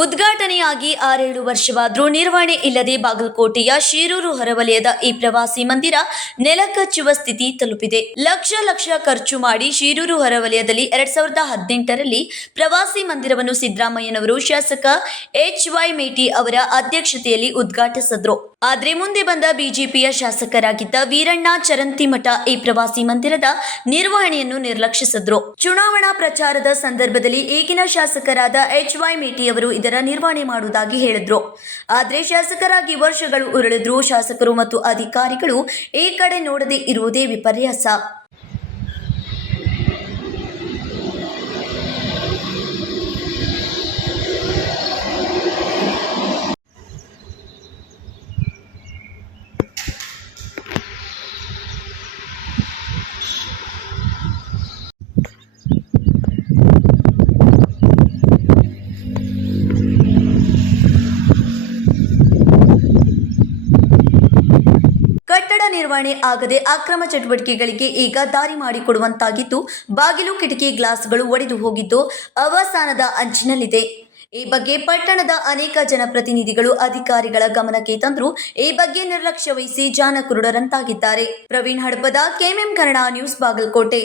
ಉದ್ಘಾಟನೆಯಾಗಿ ಆರೇಳು ವರ್ಷವಾದರೂ ನಿರ್ವಹಣೆ ಇಲ್ಲದೆ ಬಾಗಲಕೋಟೆಯ ಶಿರೂರು ಹೊರವಲಯದ ಈ ಪ್ರವಾಸಿ ಮಂದಿರ ನೆಲಕಚ್ಚುವ ಸ್ಥಿತಿ ತಲುಪಿದೆ. ಲಕ್ಷ ಲಕ್ಷ ಖರ್ಚು ಮಾಡಿ ಶಿರೂರು ಹೊರವಲಯದಲ್ಲಿ ಎರಡ್ ಸಾವಿರದ ಹದಿನೆಂಟರಲ್ಲಿ ಪ್ರವಾಸಿ ಮಂದಿರವನ್ನು ಸಿದ್ದರಾಮಯ್ಯನವರು ಶಾಸಕ ಎಚ್ ವೈ ಮೇಟಿ ಅವರ ಅಧ್ಯಕ್ಷತೆಯಲ್ಲಿ ಉದ್ಘಾಟಿಸಿದ್ರು. ಆದ್ರೆ ಮುಂದೆ ಬಂದ ಬಿಜೆಪಿಯ ಶಾಸಕರಾಗಿದ್ದ ವೀರಣ್ಣ ಚರಂತಿಮಠ ಈ ಪ್ರವಾಸಿ ಮಂದಿರದ ನಿರ್ವಹಣೆಯನ್ನು ನಿರ್ಲಕ್ಷಿಸಿದ್ರು. ಚುನಾವಣಾ ಪ್ರಚಾರದ ಸಂದರ್ಭದಲ್ಲಿ ಈಗಿನ ಶಾಸಕರಾದ ಎಚ್ ವೈ ಮೇಟಿ ಅವರು ಇದರ ನಿರ್ವಹಣೆ ಮಾಡುವುದಾಗಿ ಹೇಳಿದ್ರು. ಆದರೆ ಶಾಸಕರಾಗಿ ವರ್ಷಗಳು ಉರುಳಿದ್ರು, ಶಾಸಕರು ಮತ್ತು ಅಧಿಕಾರಿಗಳು ಈ ಕಡೆ ನೋಡದೆ ಇರುವುದೇ ವಿಪರ್ಯಾಸ. ಕಟ್ಟಡ ನಿರ್ವಹಣೆ ಆಗದೆ ಅಕ್ರಮ ಚಟುವಟಿಕೆಗಳಿಗೆ ಈಗ ದಾರಿ ಮಾಡಿಕೊಡುವಂತಾಗಿದ್ದು, ಬಾಗಿಲು, ಕಿಟಕಿ, ಗ್ಲಾಸ್ಗಳು ಒಡೆದು ಹೋಗಿದ್ದು ಅವಸಾನದ ಅಂಚಿನಲ್ಲಿದೆ. ಈ ಬಗ್ಗೆ ಪಟ್ಟಣದ ಅನೇಕ ಜನಪ್ರತಿನಿಧಿಗಳು ಅಧಿಕಾರಿಗಳ ಗಮನಕ್ಕೆ ತಂದ್ರು. ಈ ಬಗ್ಗೆ ನಿರ್ಲಕ್ಷ್ಯ ವಹಿಸಿ ಜಾನಕುರುಡರಂತಾಗಿದ್ದಾರೆ. Praveen Hadapada, KMM Kannada news Bagalkote.